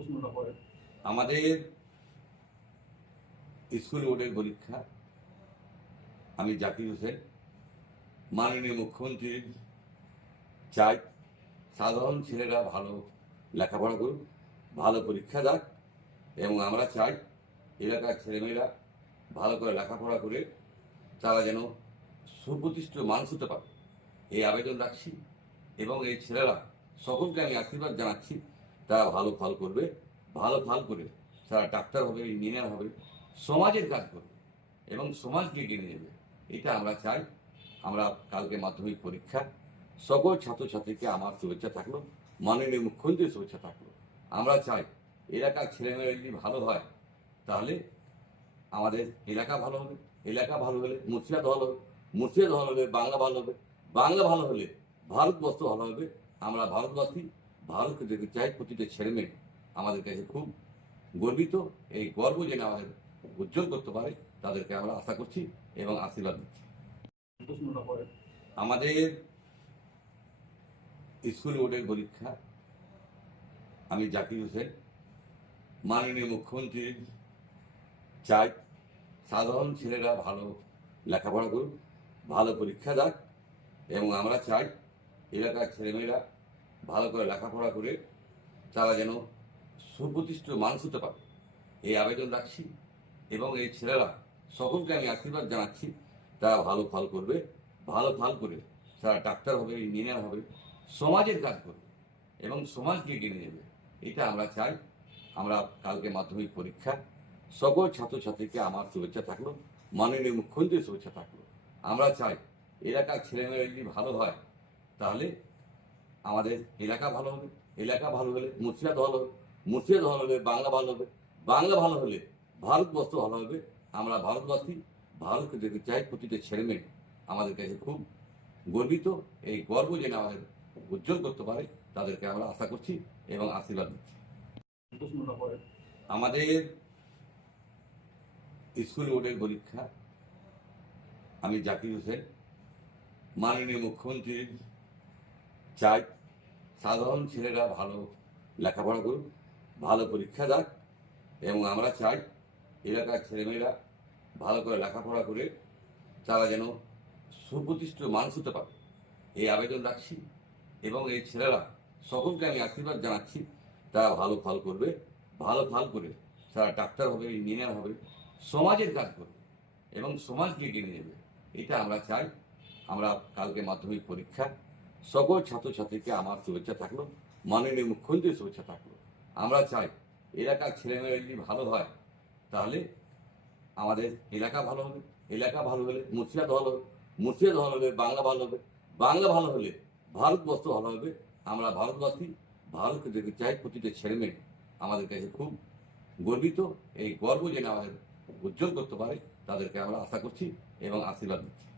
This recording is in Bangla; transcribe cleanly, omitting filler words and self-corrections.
প্রশ্নটা পড়ে। আমাদের স্কুল বোর্ডের পরীক্ষা। আমি জাকির হোসেন, মাননীয় মুখ্যমন্ত্রীর চাই সাধারণ ছেলেরা ভালো লেখাপড়া করুক, ভালো পরীক্ষা দেখ, এবং আমরা চাই এলাকার ছেলেমেয়েরা ভালো করে লেখাপড়া করে তারা যেন সুপ্রতিষ্ঠিত মানুষ হতে পারে, এই আবেদন রাখছি। এবং এই ছেলেরা সকলকে আমি আশীর্বাদ জানাচ্ছি, তারা ভালো ফল করবে, ভালো ফল করে তারা ডাক্তার হবে, ইঞ্জিনিয়ার হবে, সমাজের কাজ করবে এবং সমাজকে এগিয়ে নিয়ে যাবে। এটা আমরা চাই। আমরা কালকে মাধ্যমিক পরীক্ষা, সকল ছাত্রছাত্রীকে আমার শুভেচ্ছা থাকলো, মাননীয় মুখ্যমন্ত্রীর শুভেচ্ছা থাকলো। আমরা চাই এলাকার ছেলেমেয়েরা যদি ভালো হয় তাহলে আমাদের এলাকা ভালো হবে, এলাকা ভালো হলে মুর্শিদাবাদ ভালো হবে, মুর্শিদাবাদ ভালো হলে বাংলা ভালো হবে, বাংলা ভালো হলে ভারতবর্ষ ভালো হবে। আমরা ভারতবাসী, ভারতকে দেখতে চাই প্রতিটা ছেলে মেয়ে আমাদের কাছে খুব গর্বিত। এই গর্ব যেন আমাদের উজ্জ্বল করতে পারে তাদেরকে আমরা আশা করছি এবং আশীর্বাদ দিচ্ছি। প্রশ্নটা পড়ে। আমাদের স্কুল বোর্ডের পরীক্ষা। আমি জাকির হোসেন, মাননীয় মুখ্যমন্ত্রীর চাই সাধারণ ছেলেরা ভালো লেখাপড়া করুক, ভালো পরীক্ষা দেখ, এবং আমরা চাই এলাকার ছেলেমেয়েরা ভালো করে লেখাপড়া করে তারা যেন সুপ্রতিষ্ঠিত মানুষ হতে পারে, এই আবেদন রাখছি। এবং এই ছেলেরা সকলকে আমি আশীর্বাদ জানাচ্ছি, তারা ভালো ফল করবে, ভালো ফল করে তারা ডাক্তার হবে, ইঞ্জিনিয়ার হবে, সমাজের কাজ করবে এবং সমাজকে এগিয়ে নিয়ে যাবে। এটা আমরা চাই। আমরা কালকে মাধ্যমিক পরীক্ষা, সকল ছাত্রছাত্রীকে আমার শুভেচ্ছা থাকলো, মাননীয় মুখ্যমন্ত্রীর শুভেচ্ছা থাকলো। আমরা চাই এলাকার ছেলেমেয়েরা যদি ভালো হয় তাহলে আমাদের এলাকা ভালো হবে, এলাকা ভালো হলে মুর্শিদাবাদ ভালো হবে, মুর্শিদাবাদ ভালো হলে বাংলা ভালো হবে, বাংলা ভালো হলে ভারতবর্ষ ভালো হবে। আমরা ভারতবাসী, ভারতকে দেখতে চাই প্রতিটা ছেলে মেয়ে আমাদের কাছে খুব গর্বিত। এই গর্ব যেন আমাদের উজ্জ্বল করতে পারে তাদেরকে আমরা আশা করছি এবং আশীর্বাদ দিচ্ছি। প্রশ্নটা পড়ে। আমাদের স্কুল বোর্ডের পরীক্ষা। আমি জাকির হোসেন, মাননীয় মুখ্যমন্ত্রীর চাই সাধারণ ছেলেরা ভালো লেখাপড়া করুক, ভালো পরীক্ষা দেখ, এবং আমরা চাই এলাকার ছেলেমেয়েরা ভালো করে লেখাপড়া করে তারা যেন সুপ্রতিষ্ঠিত মানুষ হতে পারে, এই আবেদন রাখছি। এবং এই ছেলেরা সকলকে আমি আশীর্বাদ জানাচ্ছি, তারা ভালো ফল করবে, ভালো ফল করে তারা ডাক্তার হবে, ইঞ্জিনিয়ার হবে, সমাজের কাজ করবে এবং সমাজকে এগিয়ে নিয়ে যাবে। এটা আমরা চাই। আমরা কালকে মাধ্যমিক পরীক্ষা, সকল ছাত্রছাত্রীকে আমার শুভেচ্ছা থাকলো, মাননীয় মুখ্যমন্ত্রীর শুভেচ্ছা থাকলো। আমরা চাই এলাকার ছেলেমেয়েরা যদি ভালো হয় তাহলে আমাদের এলাকা ভালো হবে, এলাকা ভালো হলে মুর্শিদাবাদ ভালো হবে, মুর্শিদাবাদ ভালো হলে বাংলা ভালো হবে, বাংলা ভালো হলে ভারতবর্ষ ভালো হবে। আমরা ভারতবাসী, ভারতকে দেখতে চাই প্রতিটা ছেলে মেয়ে আমাদের কাছে খুব গর্বিত। এই গর্ব যেন আমাদের উজ্জ্বল করতে পারে তাদেরকে আমরা আশা করছি এবং আশীর্বাদ দিচ্ছি।